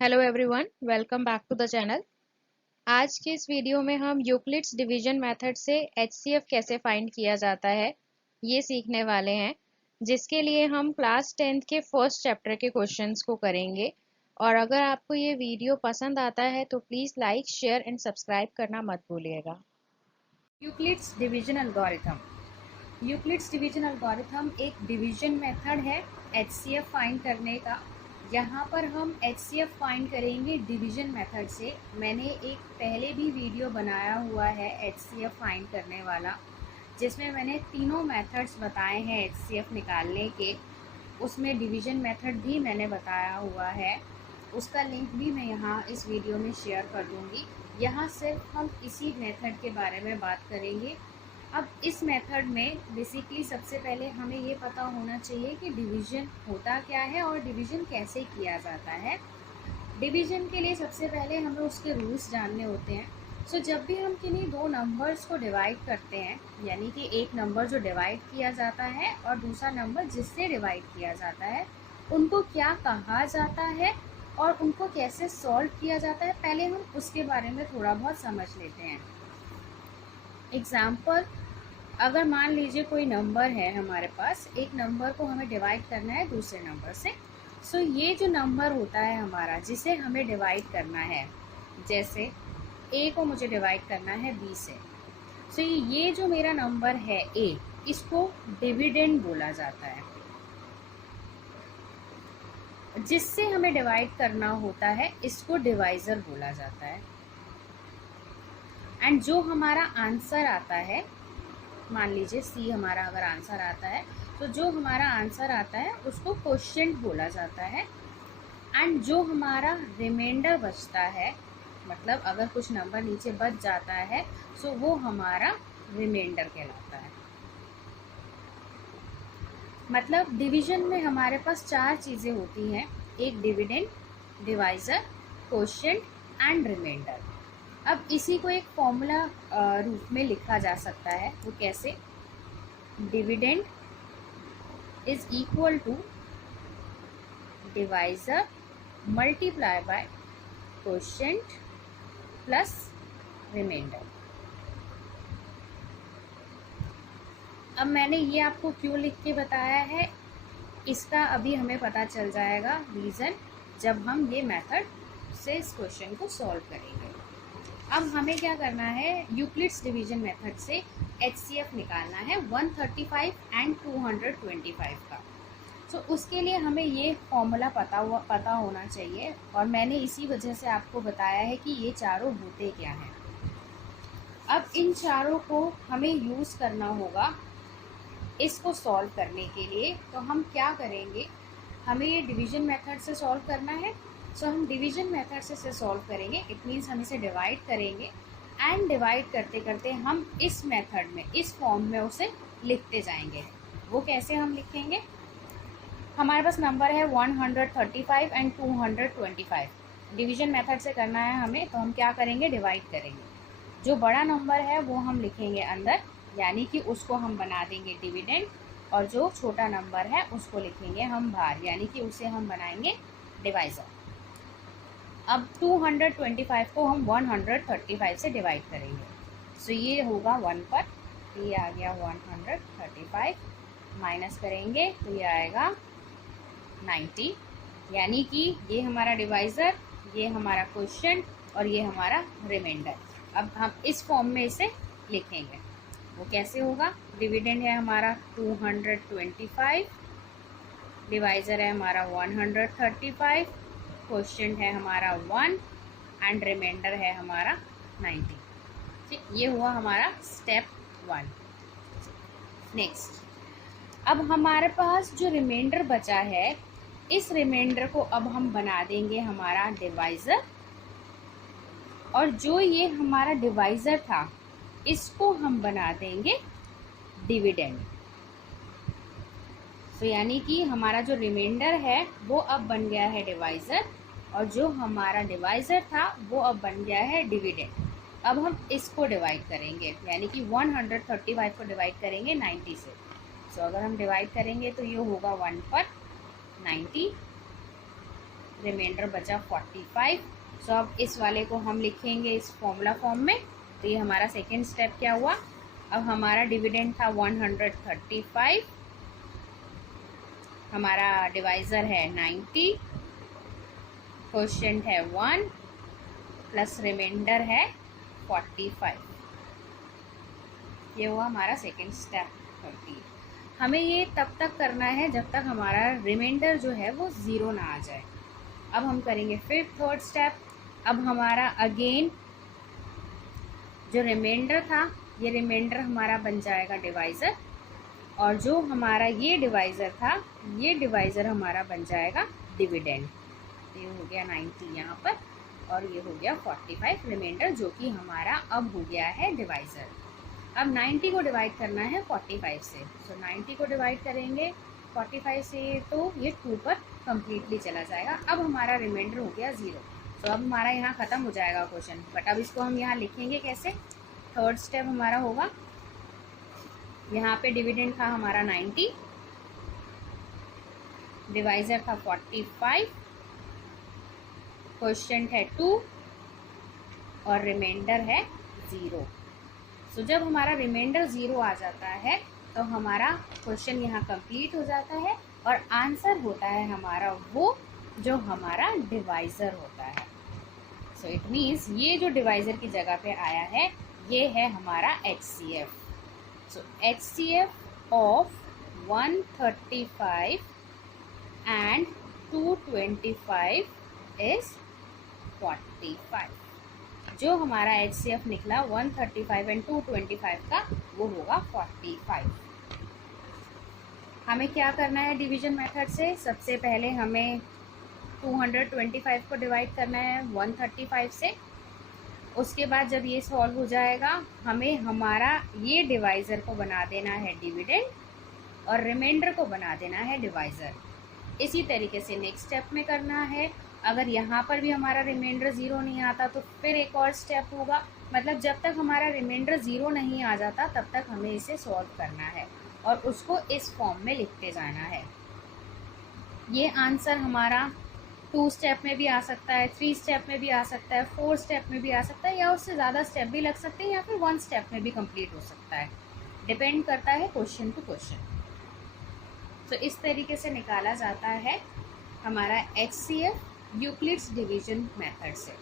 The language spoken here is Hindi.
Hello everyone, welcome back to the channel. आज के इस वीडियो में हम यूक्लिड्स डिवीजन मेथड से एचसीएफ कैसे फाइंड किया जाता है ये सीखने वाले हैं, जिसके लिए हम क्लास 10th के फर्स्ट चैप्टर के क्वेश्चंस को करेंगे। और अगर आपको ये वीडियो पसंद आता है तो please like, share and subscribe करना मत भूलिएगा। Euclid's division algorithm. Euclid's division algorithm एक डिवीजन मेथड है एचसीएफ फाइंड करने का। यहाँ पर हम एचसीएफ फाइंड करेंगे डिवीजन मेथड से। मैंने एक पहले भी वीडियो बनाया हुआ है एचसीएफ फाइंड करने वाला, जिसमें मैंने तीनों मेथड्स बताए हैं एचसीएफ निकालने के। उसमें डिवीजन मेथड भी मैंने बताया हुआ है, उसका लिंक भी मैं यहाँ इस वीडियो में शेयर कर दूँगी। यहाँ सिर्फ हम इसी मेथड के बारे में बात करेंगे। अब इस मेथड में बेसिकली सबसे पहले हमें ये पता होना चाहिए कि डिवीज़न होता क्या है और डिवीज़न कैसे किया जाता है। डिवीज़न के लिए सबसे पहले हमें उसके रूल्स जानने होते हैं। जब भी हम किन्हीं दो नंबर्स को डिवाइड करते हैं, यानी कि एक नंबर जो डिवाइड किया जाता है और दूसरा नंबर जिससे डिवाइड किया जाता है, उनको क्या कहा जाता है और उनको कैसे सॉल्व किया जाता है, पहले हम उसके बारे में थोड़ा बहुत समझ लेते हैं। एग्जाम्पल, अगर मान लीजिए कोई नंबर है हमारे पास, एक नंबर को हमें डिवाइड करना है दूसरे नंबर से। ये जो नंबर होता है हमारा, जिसे हमें डिवाइड करना है, जैसे ए को मुझे डिवाइड करना है बी से। ये जो मेरा नंबर है ए, इसको डिविडेंड बोला जाता है। जिससे हमें डिवाइड करना होता है इसको डिवाइज़र बोला जाता है। एंड जो हमारा आंसर आता है, मान लीजिए सी हमारा अगर आंसर आता है, तो जो हमारा आंसर आता है उसको क्वोशिएंट बोला जाता है। एंड जो हमारा रिमाइंडर बचता है, मतलब अगर कुछ नंबर नीचे बच जाता है, वो हमारा रिमाइंडर कहलाता है। मतलब डिवीजन में हमारे पास चार चीज़ें होती हैं, एक dividend, divisor, quotient and remainder. अब इसी को एक फॉर्मूला रूप में लिखा जा सकता है। वो कैसे? Dividend is equal to divisor multiply by quotient plus remainder. अब मैंने ये आपको क्यों लिख के बताया है, इसका अभी हमें पता चल जाएगा रीज़न, जब हम ये मेथड से इस क्वेश्चन को सॉल्व करेंगे। अब हमें क्या करना है, यूक्लिड्स डिवीजन मेथड से एचसीएफ निकालना है 135 एंड 225 का। उसके लिए हमें ये फॉर्मूला पता होना चाहिए, और मैंने इसी वजह से आपको बताया है कि ये चारों होते क्या हैं। अब इन चारों को हमें यूज़ करना होगा इसको सॉल्व करने के लिए। तो हम क्या करेंगे, हमें ये डिवीजन मेथड से सॉल्व करना है। हम डिवीजन मेथड से सॉल्व करेंगे। इट मीन्स हम इसे डिवाइड करेंगे एंड डिवाइड करते करते हम इस मेथड में, इस फॉर्म में उसे लिखते जाएंगे। वो कैसे हम लिखेंगे, हमारे पास नंबर है 135 एंड 225। डिवीजन मेथड से करना है हमें, तो हम क्या करेंगे, डिवाइड करेंगे। जो बड़ा नंबर है वो हम लिखेंगे अंदर, यानी कि उसको हम बना देंगे डिविडेंड, और जो छोटा नंबर है उसको लिखेंगे हम बाहर, यानी कि उसे हम बनाएंगे डिवाइज़र। अब 225 को हम 135 से डिवाइड करेंगे। ये होगा 1 पर, ये आ गया 135, माइनस करेंगे तो ये आएगा 90, यानी कि ये हमारा डिवाइज़र, ये हमारा क्वोशिएंट और ये हमारा रिमाइंडर। अब हम इस फॉर्म में इसे लिखेंगे। वो कैसे होगा, डिविडेंड है हमारा 225, डिवाइज़र है हमारा 135, क्वोशिएंट है हमारा 1 एंड रिमाइंडर है हमारा 90। ठीक, ये हुआ हमारा स्टेप 1। नेक्स्ट, अब हमारे पास जो रिमाइंडर बचा है, इस रिमाइंडर को अब हम बना देंगे हमारा डिवाइज़र, और जो ये हमारा डिवाइज़र था इसको हम बना देंगे डिविडेंड। यानी कि हमारा जो रिमाइंडर है वो अब बन गया है डिवाइज़र, और जो हमारा डिवाइज़र था वो अब बन गया है डिविडेंड। अब हम इसको डिवाइड करेंगे, यानी कि 135 को डिवाइड करेंगे 90 से। अगर हम डिवाइड करेंगे तो ये होगा 1 पर 90, रिमाइंडर बचा 45। सो अब इस वाले को हम लिखेंगे इस फॉर्मूला फॉर्म में। तो ये हमारा सेकेंड स्टेप क्या हुआ, अब हमारा डिविडेंड था 135, हमारा डिवाइज़र है 90, क्वोशिएंट है 1 प्लस रिमाइंडर है 45। ये हुआ हमारा सेकेंड स्टेप 30। हमें ये तब तक करना है जब तक हमारा रिमाइंडर जो है वो 0 ना आ जाए। अब हम करेंगे फिर थर्ड स्टेप। अब हमारा अगेन जो रिमाइंडर था, ये रिमाइंडर हमारा बन जाएगा डिवाइज़र, और जो हमारा ये डिवाइज़र था, ये डिवाइज़र हमारा बन जाएगा डिविडेंड। ये हो गया 90 यहाँ पर, और ये हो गया 45 रिमाइंडर, जो कि हमारा अब हो गया है डिवाइज़र। अब 90 को डिवाइड करना है 45 से। सो 90 को डिवाइड करेंगे 45 से तो ये 2 पर कम्प्लीटली चला जाएगा। अब हमारा रिमाइंडर हो गया 0। तो अब हमारा यहाँ ख़त्म हो जाएगा क्वेश्चन। बट अब इसको हम यहाँ लिखेंगे कैसे। थर्ड स्टेप हमारा होगा, यहाँ पे डिविडेंड था हमारा 90, डिवाइज़र था 45, क्वोशिएंट है 2 और रिमाइंडर है 0। सो जब हमारा रिमाइंडर 0 आ जाता है तो हमारा क्वेश्चन यहाँ कंप्लीट हो जाता है, और आंसर होता है हमारा वो जो हमारा डिवाइज़र होता है। सो इट मीन्स ये जो डिवाइज़र की जगह पे आया है ये है हमारा HCF। So HCF of 135 and 225 is 45। जो हमारा HCF निकला 135 एंड 225 का, वो होगा 45। हमें क्या करना है डिवीजन मेथड से, सबसे पहले हमें 225 को डिवाइड करना है 135 से। उसके बाद जब ये सॉल्व हो जाएगा, हमें हमारा ये डिवाइज़र को बना देना है डिविडेंड और रिमाइंडर को बना देना है डिवाइज़र। इसी तरीके से नेक्स्ट स्टेप में करना है। अगर यहाँ पर भी हमारा रिमाइंडर 0 नहीं आता तो फिर एक और स्टेप होगा, मतलब जब तक हमारा रिमाइंडर 0 नहीं आ जाता तब तक हमें इसे सॉल्व करना है और उसको इस फॉर्म में लिखते जाना है। ये आंसर हमारा 2 स्टेप में भी आ सकता है, 3 स्टेप में भी आ सकता है, 4 स्टेप में भी आ सकता है, या उससे ज़्यादा स्टेप भी लग सकते हैं, या फिर 1 स्टेप में भी कंप्लीट हो सकता है। डिपेंड करता है क्वेश्चन टू क्वेश्चन। तो इस तरीके से निकाला जाता है हमारा HCF यूक्लिड्स डिवीजन मेथड से।